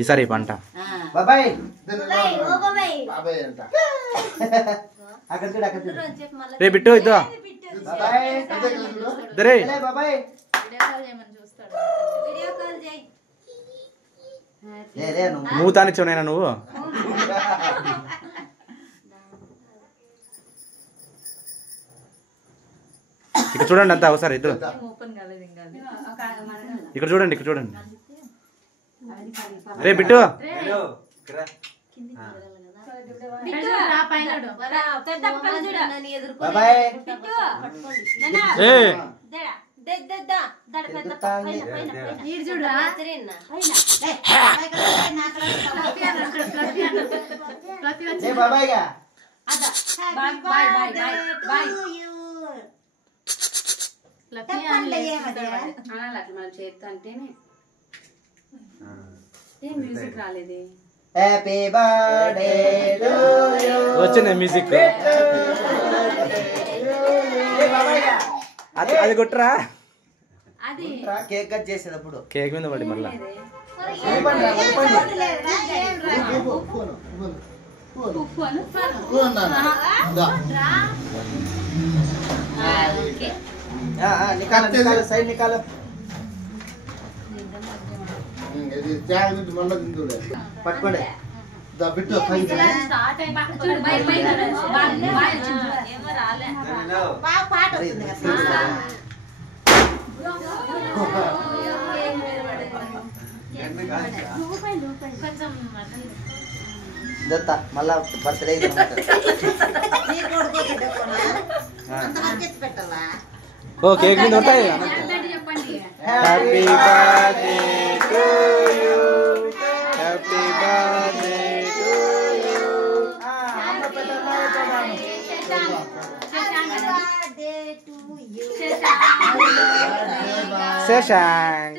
ఈసారి పంట రే బిట్టు ఇద్దా రే మూతానిచ్చావు నేనా నువ్వు ఇక్కడ చూడండి అంతా ఒకసారి ఇద్దరు ఇక్కడ చూడండి ఇక్కడ చూడండి రే Bittu happy birthday to you వచ్చింది మ్యూజిక్ అది కొట్టరా అది కేక్ కట్ చేసేటప్పుడు కేక్ మీద పడి మళ్ళీ సైడ్ నికాల పట్టుకోండి మళ్ళా బర్త్డే ఓ కేక్ మీద ఉంటాయి happy birthday to you happy birthday to you Shashank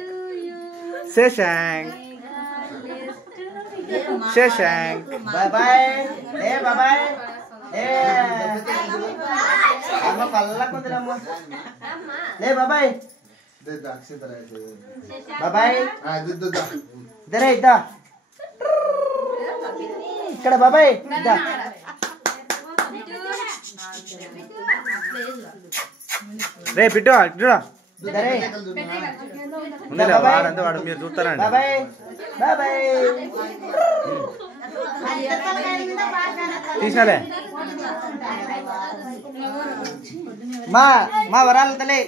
Shashank Shashank boy boy ఏ బాయ్ ఏ అమ్మ కళ్ళ కొందరమ్మ లే బాబాయ్ బాబాయ్ ఇద్దరే ఇద్దా ఇక్కడ బాబాయ్ ఇద్దా రే పిట్టు చూడ ఇద్దరే ఉందిలే వాడంతా వాడు మీరు చూస్తారండి బాబాయ్ బాబాయ్ తీసినాలే మా మా వరాలు తలే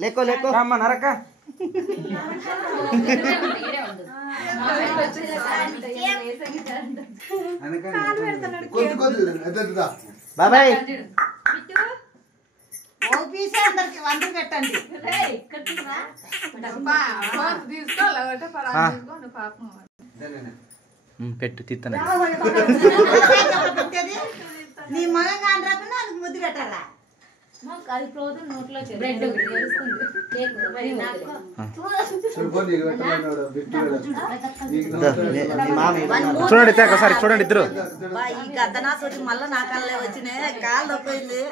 లేకో లేకో అమ్మ నరక బాబాయ్ పెట్టు తీస్తాను నీ మగం కాని రాకుండా అది ముద్దు పెట్టాలా చూడండి ఒకసారి చూడండి ఇద్దరు ఈ గద్దనాసోటి మళ్ళీ నా కళ్ళే వచ్చినాయి కాళ్ళు నొప్పింది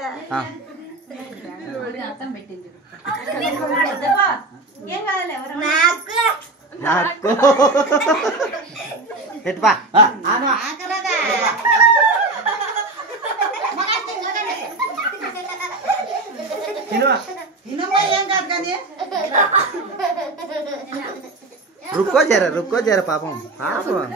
నాకు ఎట్పా रुको जरा पापम पापम